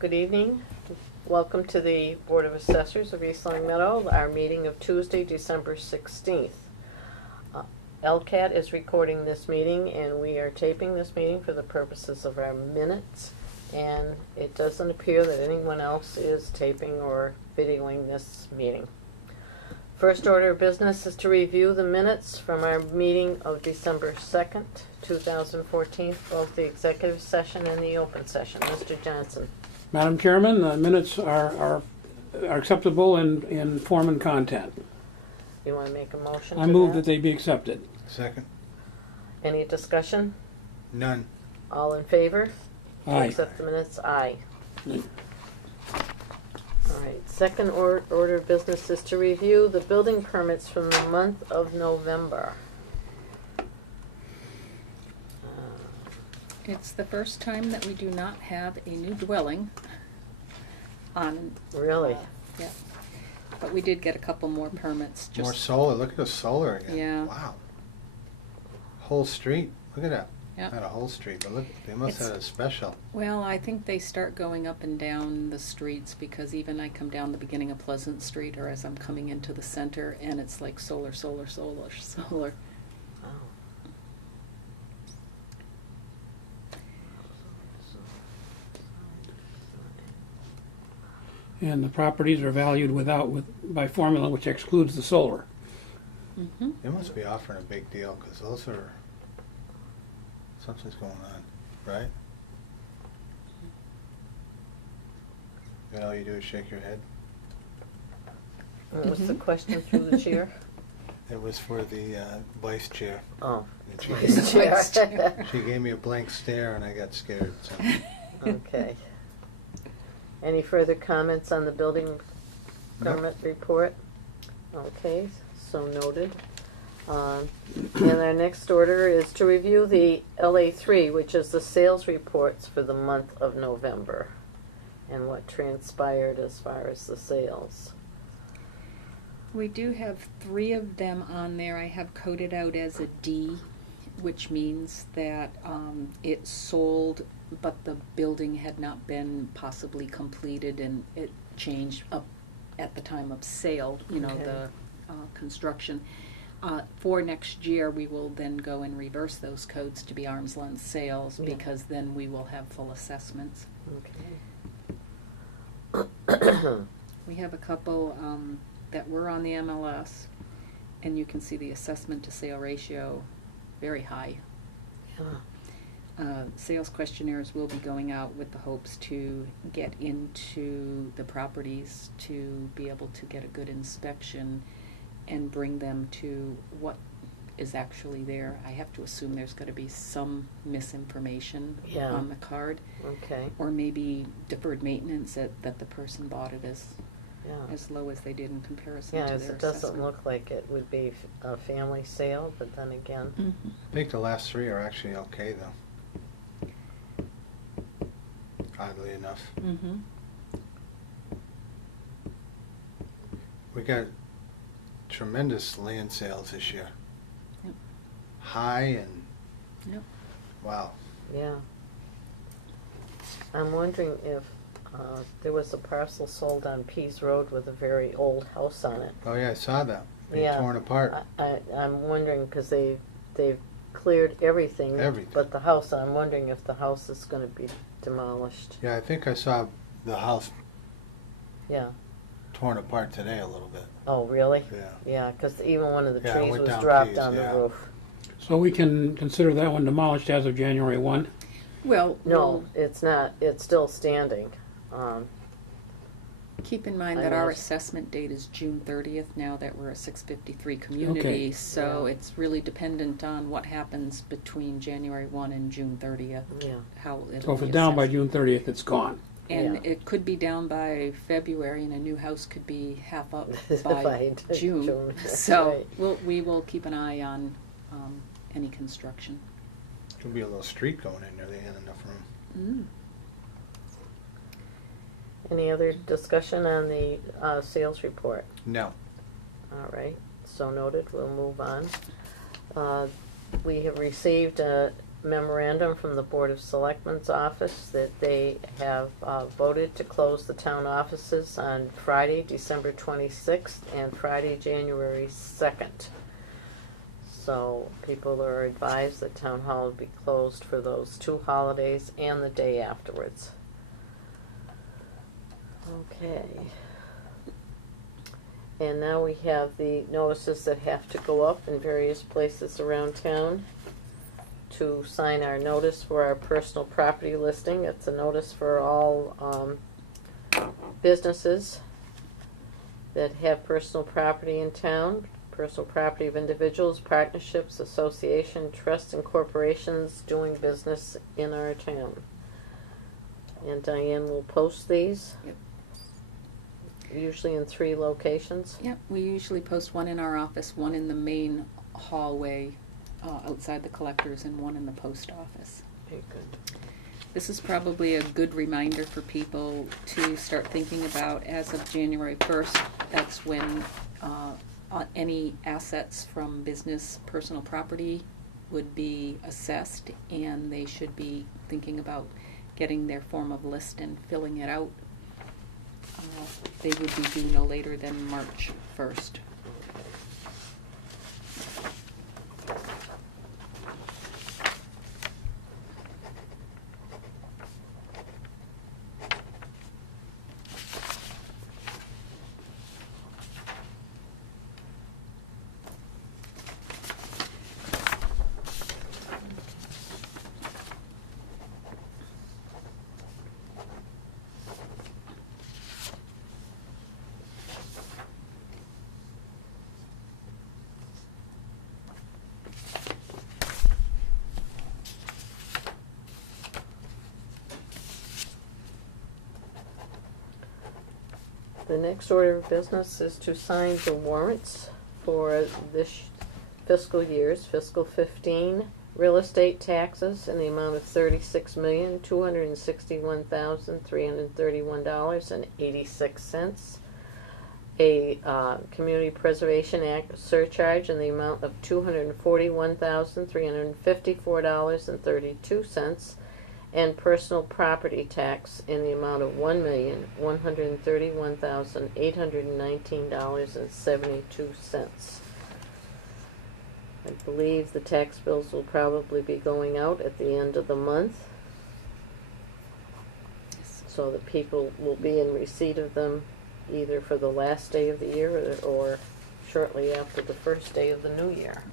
Good evening. Welcome to the Board of Assessors of East Long Meadow, our meeting of Tuesday, December 16th. LCAT is recording this meeting, and we are taping this meeting for the purposes of our minutes, and it doesn't appear that anyone else is taping or videoing this meeting. First order of business is to review the minutes from our meeting of December 2nd, 2014, both the executive session and the open session. Mr. Johnson. Madam Chairman, the minutes are acceptable in form and content. You want to make a motion? I move that they be accepted. Second. Any discussion? None. All in favor? Aye. Accept the minutes? Aye. Aye. All right. Second order of business is to review the building permits from the month of November. It's the first time that we do not have a new dwelling on. Really? Yeah. But we did get a couple more permits. More solar. Look at the solar again. Yeah. Wow. Whole street. Look at that. Yeah. Not a whole street, but look, they must have a special. Well, I think they start going up and down the streets because even I come down the beginning of Pleasant Street or as I'm coming into the center and it's like solar, solar, solar, solar. Oh. And the properties are valued by formula which excludes the solar. Mm-hmm. They must be offering a big deal because those are, something's going on, right? And all you do is shake your head. What was the question through the chair? It was for the vice chair. Oh. And Vice chair. she gave me a blank stare and I got scared. So. Okay. Any further comments on the building permit report? Okay, so noted. And our next order is to review the LA3, which is the sales reports for the month of November, and what transpired as far as the sales. We do have 3 of them on there. I have coded out as a D, which means that it sold, but the building had not been possibly completed, and it changed up at the time of sale, you know, Okay. the construction. For next year, we will then go and reverse those codes to be arm's length sales, Yeah. because then we will have full assessments. Okay. We have a couple that were on the MLS, and you can see the assessment to sale ratio very high. Yeah. Sales questionnaires will be going out with the hopes to get into the properties to be able to get a good inspection and bring them to what is actually there. I have to assume there's going to be some misinformation Yeah. on the card, Okay. or maybe deferred maintenance that the person bought it Yeah. as low as they did in comparison Yeah, to as their it doesn't assessment. look like it would be a family sale, but then again, Mhm. I think the last 3 are actually okay though. Oddly enough. Mhm. We got tremendous land sales this year. Yep. High and Yep. wow. yeah. I'm wondering if there was a parcel sold on Pease Road with a very old house on it. Oh yeah, I saw that. Being Yeah. torn apart. I'm wondering, because they've cleared everything. Everything. But the house, I'm wondering if the house is going to be demolished. Yeah, I think I saw the house Yeah. torn apart today a little bit. Oh, really? Yeah. Yeah, because even one of the Yeah, it trees went was down dropped Pease, on yeah. the roof. So we can consider that one demolished as of January 1. Well, No, it's not. It's still standing. keep in mind I that our imagine. assessment date is June 30th now that we're a 653 community, Okay. so Yeah. it's really dependent on what happens between January 1 and June 30th, Yeah. how it'll So if be it's down by assessed. June 30th, it's gone. And Yeah. it could be down by February, and a new house could be half up By by June. June, that's So right. we will keep an eye on any construction. Could be a little street going in there. They had enough room. Any other discussion on the sales report? No. All right, so noted. We'll move on. We have received memorandum from the Board of Selectmen's office that they have voted to close the town offices on Friday, December 26th, and Friday, January 2nd. So people are advised that town hall will be closed for those 2 holidays and the day afterwards. Okay. And now we have the notices that have to go up in various places around town to sign our notice for our personal property listing. It's a notice for all businesses that have personal property in town, personal property of individuals, partnerships, association, trusts, and corporations doing business in our town. And Diane will post these. Yep. Usually in 3 locations. Yep, we usually post one in our office, one in the main hallway outside the collectors, and one in the post office. Very good. This is probably a good reminder for people to start thinking about as of January 1st. That's when any assets from business, personal property would be assessed, and they should be thinking about getting their form of list and filling it out. They would be due no later than March 1st. The next order of business is to sign the warrants for this fiscal year's, fiscal 15, real estate taxes in the amount of $36,261,331.86. A Community Preservation Act surcharge in the amount of $241,354.32. And personal property tax in the amount of $1,131,819.72. I believe the tax bills will probably be going out at the end of the month, so that people will be in receipt of them either for the last day of the year or shortly after the first day of the new year.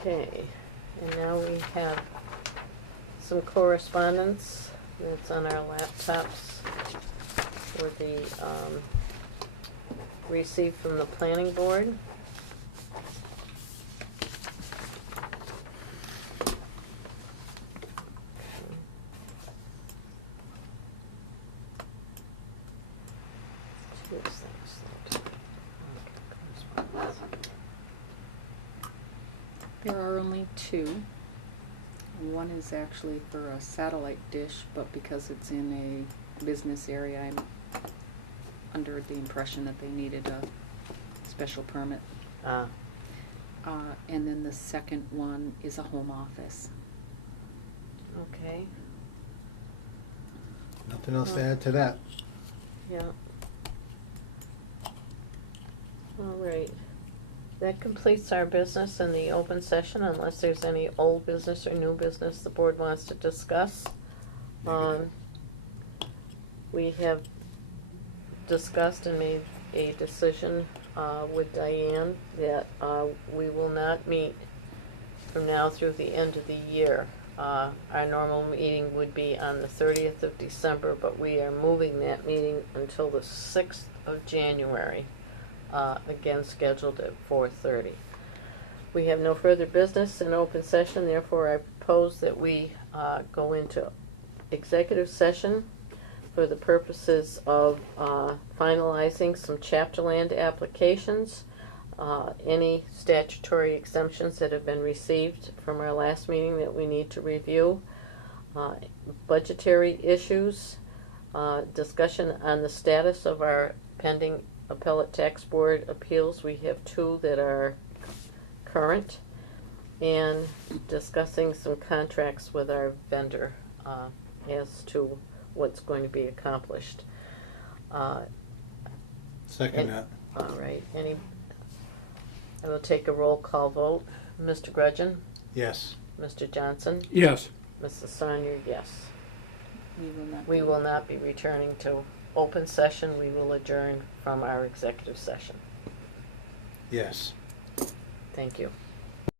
Okay, and now we have some correspondence that's on our laptops for the received from the planning board. Two things. There are only 2. One is actually for a satellite dish, but because it's in a business area, I'm under the impression that they needed a special permit. And then the second one is a home office. Okay, Nothing else to add to that. yeah. All right. That completes our business in the open session, unless there's any old business or new business the board wants to discuss. We have discussed and made a decision with Diane that we will not meet from now through the end of the year. Our normal meeting would be on the 30th of December, but we are moving that meeting until the 6th of January, again scheduled at 4:30. We have no further business in open session, therefore I propose that we go into executive session for the purposes of finalizing some chapter land applications, any statutory exemptions that have been received from our last meeting that we need to review, budgetary issues, discussion on the status of our pending appellate tax board appeals. We have 2 that are current, and discussing some contracts with our vendor as to what's going to be accomplished. Second And- that. All right, I will take a roll call vote. Mr. Grudgeon, Yes. Mr. Johnson, Yes. Mrs. Sonyer, yes. We We will not be returning to open session. We will adjourn from our executive session. Yes. Thank you.